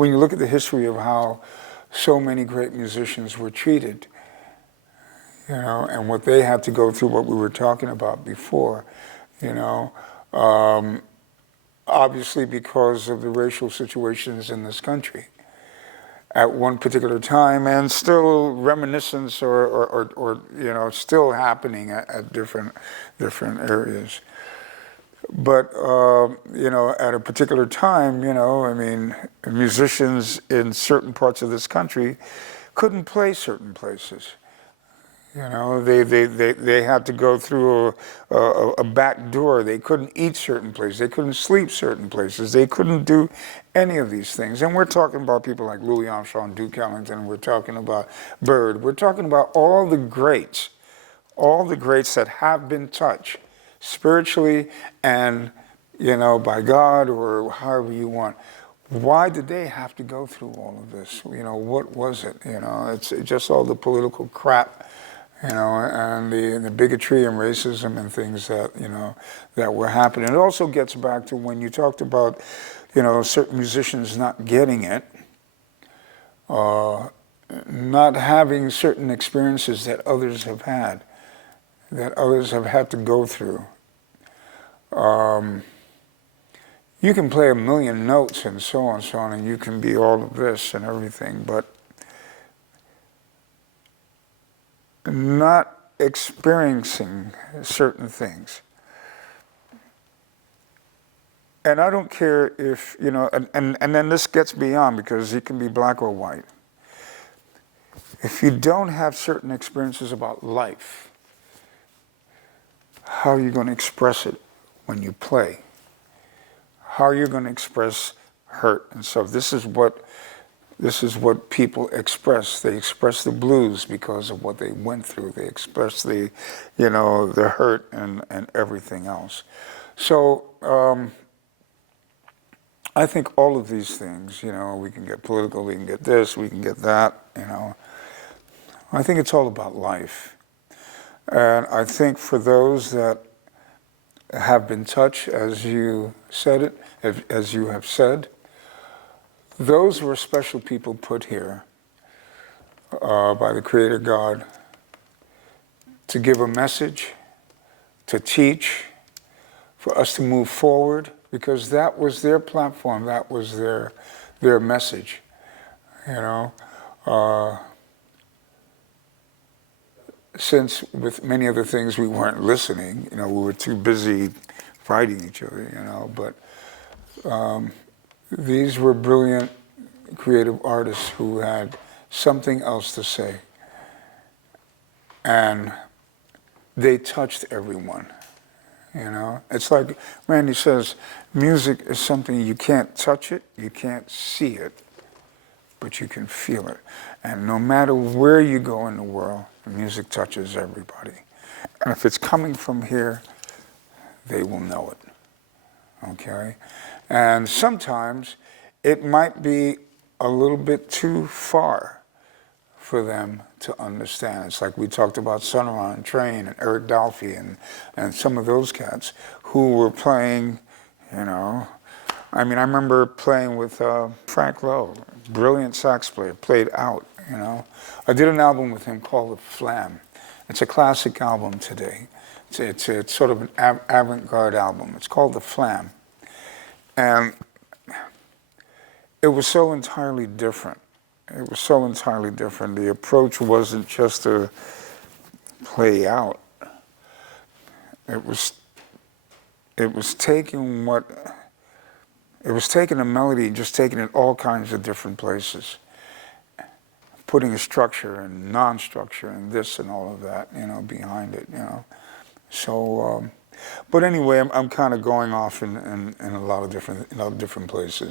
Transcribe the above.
when you look at the history of how so many great musicians were treated, you know, and what they had to go through, what we were talking about before, you know, obviously because of the racial situations in this country at one particular time, and still reminiscence or you know, still happening at different areas. But, you know, at a particular time, you know, I mean, musicians in certain parts of this country couldn't play certain places. You know, they had to go through a back door. They couldn't eat certain places. They couldn't sleep certain places. They couldn't do any of these things. And we're talking about people like Louis Armstrong, Duke Ellington. We're talking about Bird. We're talking about all the greats that have been touched spiritually and, you know, by God or however you want. Why did they have to go through all of this? You know, what was it? You know, it's just all the political crap, you know, and the bigotry and racism and things that, you know, that were happening. It also gets back to when you talked about, you know, certain musicians not getting it, not having certain experiences that others have had, that others have had to go through. You can play a million notes and so on, and you can be all of this and everything, but not experiencing certain things. And I don't care if, you know, and then this gets beyond, because it can be black or white. If you don't have certain experiences about life, how are you going to express it when you play? How are you going to express hurt and stuff? This is what people express. They express the blues because of what they went through. They express the, you know, the hurt and everything else. So I think all of these things, you know, we can get political, we can get this, we can get that, you know. I think it's all about life. And I think for those that have been touched, as you said it, as you have said, those were special people put here by the Creator God to give a message, to teach, for us to move forward, because that was their platform, that was their message, you know. Since with many other things we weren't listening, you know, we were too busy fighting each other, you know, but these were brilliant, creative artists who had something else to say. And they touched everyone, you know. It's like Randy says, music is something you can't touch it, you can't see it, but you can feel it. And no matter where you go in the world, music touches everybody. And if it's coming from here, they will know it, okay? And sometimes it might be a little bit too far for them to understand. It's like we talked about Sun Ra and Train and Eric Dolphy and some of those cats who were playing, you know. I mean, I remember playing with Frank Lowe, brilliant sax player, played out, you know. I did an album with him called The Flam. It's a classic album today. It's sort of an avant-garde album. It's called The Flam. And it was so entirely different. It was so entirely different. The approach wasn't just to play out. It was taking a melody, just taking it all kinds of different places, putting a structure and non-structure and this and all of that, you know, behind it, you know. So, but anyway, I'm kind of going off in a lot of different places.